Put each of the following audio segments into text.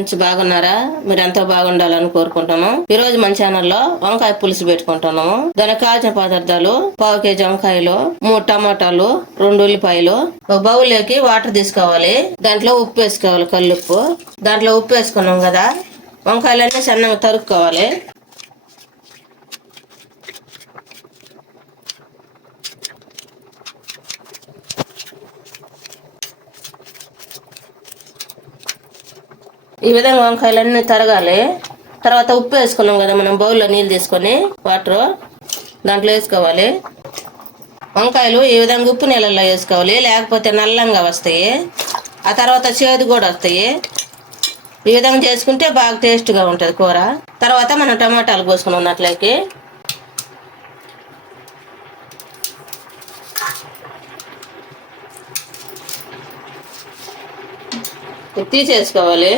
Friends, బాగున్నారా? మీరు ఎంతో బాగుండాలని కోరుకుంటున్నాం. ఈ రోజు మన ఛానల్లో వంకాయ పులుసు పెట్టుకుంటున్నాము. దానికి కావాల్సిన పదార్థాలు: 1/2 కేజీ వంకాయలు, 3 టమాటాలు, 2 ఉల్లిపాయలు. ఒక బౌల్లోకి వాటర్ తీసుకోవాలి. దాంట్లో ఉప్పు వేసుకోవాలి, కల్లుప్పు. దాంట్లో ఉప్పు వేసుకున్నాం కదా, వంకాయలన్నీ సన్నగా తరుక్కోవాలి. ఈ విధంగా వంకాయలన్నీ తరగాలి. తర్వాత ఉప్పు వేసుకున్నాం కదా మనం, బౌల్లో నీళ్ళు తీసుకొని వాటర్ దాంట్లో వేసుకోవాలి. వంకాయలు ఈ విధంగా ఉప్పు నీళ్ళల్లో వేసుకోవాలి, లేకపోతే నల్లంగా వస్తాయి. ఆ తర్వాత చేదు కూడా వస్తాయి. ఈ విధంగా చేసుకుంటే బాగా టేస్ట్గా ఉంటుంది కూర. తర్వాత మనం టమాటాలు కోసుకున్నాం ఉన్నట్లయితే తీసేసుకోవాలి.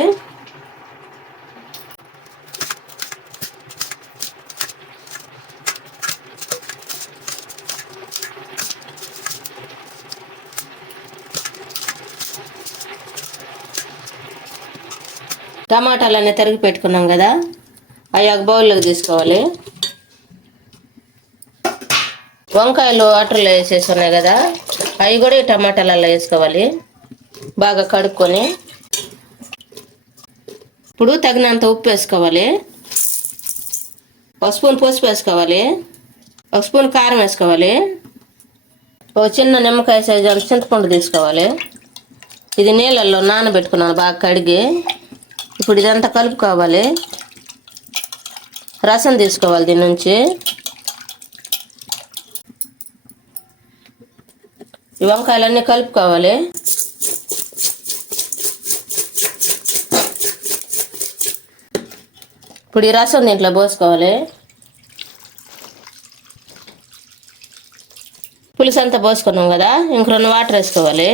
టమాటాలన్నీ తరిగి పెట్టుకున్నాం కదా, అవి ఒక బౌల్లోకి తీసుకోవాలి. వంకాయలు వాటర్లో వేసేసి ఉన్నాయి కదా, అవి కూడా ఈ టమాటాలలో వేసుకోవాలి. బాగా కడుక్కొని ఇప్పుడు తగినంత ఉప్పు వేసుకోవాలి. 1 స్పూన్ పసుపు వేసుకోవాలి. 1 స్పూన్ కారం వేసుకోవాలి. ఒక చిన్న నిమ్మకాయ సైజు అంత చింతపండు తీసుకోవాలి. ఇది నీళ్ళల్లో నానబెట్టుకున్నాను బాగా కడిగి. ఇప్పుడు ఇదంతా కలుపుకోవాలి. రసం తీసుకోవాలి దీని నుంచి. ఈ వంకాయలన్నీ కలుపుకోవాలి. ఇప్పుడు ఈ రసం దీంట్లో పోసుకోవాలి. పులుసు అంతా పోసుకున్నాం కదా, ఇంక 2 వాటర్ వేసుకోవాలి.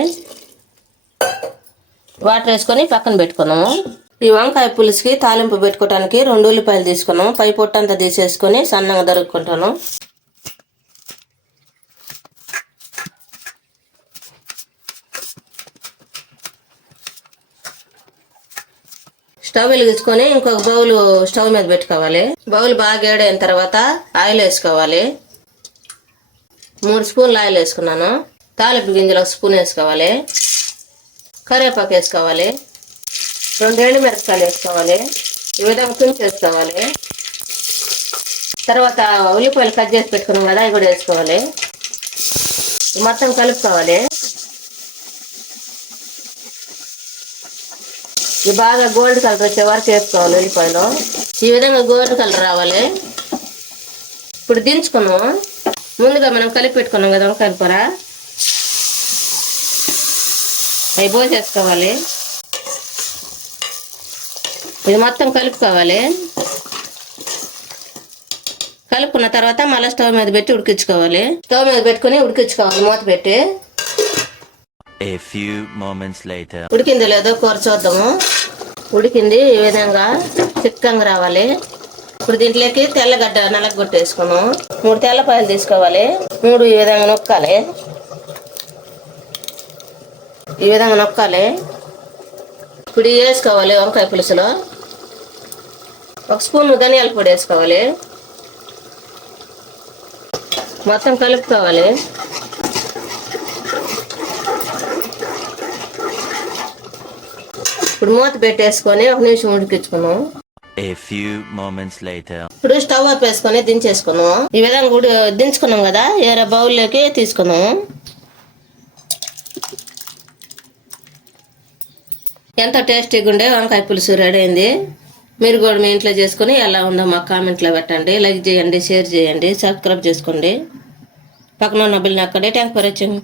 వాటర్ వేసుకొని పక్కన పెట్టుకున్నాము. ఈ వంకాయ పులుసుకి తాలింపు పెట్టుకోవడానికి 2 ఉల్లిపాయలు తీసుకున్నాము. పై పొట్టంతా తీసేసుకొని సన్నగా దొరుకుంటాను. స్టవ్ వెలిగించుకొని ఇంకొక బౌల్ స్టవ్ మీద పెట్టుకోవాలి. బౌల్ బాగా వేడైన తర్వాత ఆయిల్ వేసుకోవాలి. 3 స్పూన్లు ఆయిల్ వేసుకున్నాను. తాలింపు గింజలు 1 స్పూన్ వేసుకోవాలి. కరివేపాకు వేసుకోవాలి. 2 ఎండుమిరపకాయలు వేసుకోవాలి. ఈ విధంగా తుంచి వేసుకోవాలి. తర్వాత ఉల్లిపాయలు కట్ చేసి పెట్టుకున్నాం కదా, అవి కూడా వేసుకోవాలి. మొత్తం కలుపుకోవాలి. ఇది బాగా గోల్డ్ కలర్ వచ్చే వరకు వేసుకోవాలి ఉల్లిపాయలు. ఈ విధంగా గోల్డ్ కలర్ రావాలి. ఇప్పుడు దించుకున్నాము. ముందుగా మనం కలిపి పెట్టుకున్నాం కదా వంకాయ కూర, అవి పోసేసుకోవాలి. ఇది మొత్తం కలుపుకోవాలి. కలుపుకున్న తర్వాత మళ్ళీ స్టవ్ మీద పెట్టి ఉడికించుకోవాలి. స్టవ్ మీద పెట్టుకుని ఉడికించుకోవాలి మూత పెట్టి. ఉడికిందో లేదో కూర చూద్దాము. ఉడికింది. ఈ విధంగా చిక్కగా రావాలి. ఇప్పుడు దీంట్లోకి తెల్లగడ్డ నలగొట్టు వేసుకున్నాము. 3 తెల్లపాయలు తీసుకోవాలి. 3 ఈ విధంగా నొక్కాలి. ఈ విధంగా నొక్కాలి. ఇప్పుడు వేసుకోవాలి వంకాయ పులుసులో. 1 స్పూన్ ధనియాల పొడి వేసుకోవాలి. మొత్తం కలుపుకోవాలి. ఇప్పుడు మూత పెట్టేసుకొని 1 నిమిషం ఉడికించుకున్నాం. ఇప్పుడు స్టవ్ ఆఫ్ వేసుకొని దించేసుకున్నాం. ఈ విధంగా దించుకున్నాం కదా, వేరే బౌల్లోకి తీసుకున్నాం. ఎంతో టేస్టీగా ఉండే వంకాయ పులుసు రెడీ అయింది. మీరు కూడా మీ ఇంట్లో చేసుకుని ఎలా ఉందో మాకు కామెంట్లో పెట్టండి. లైక్ చేయండి, షేర్ చేయండి, సబ్స్క్రైబ్ చేసుకోండి. పక్కన ఉన్న బిల్ని అక్కడే. Thank for watching.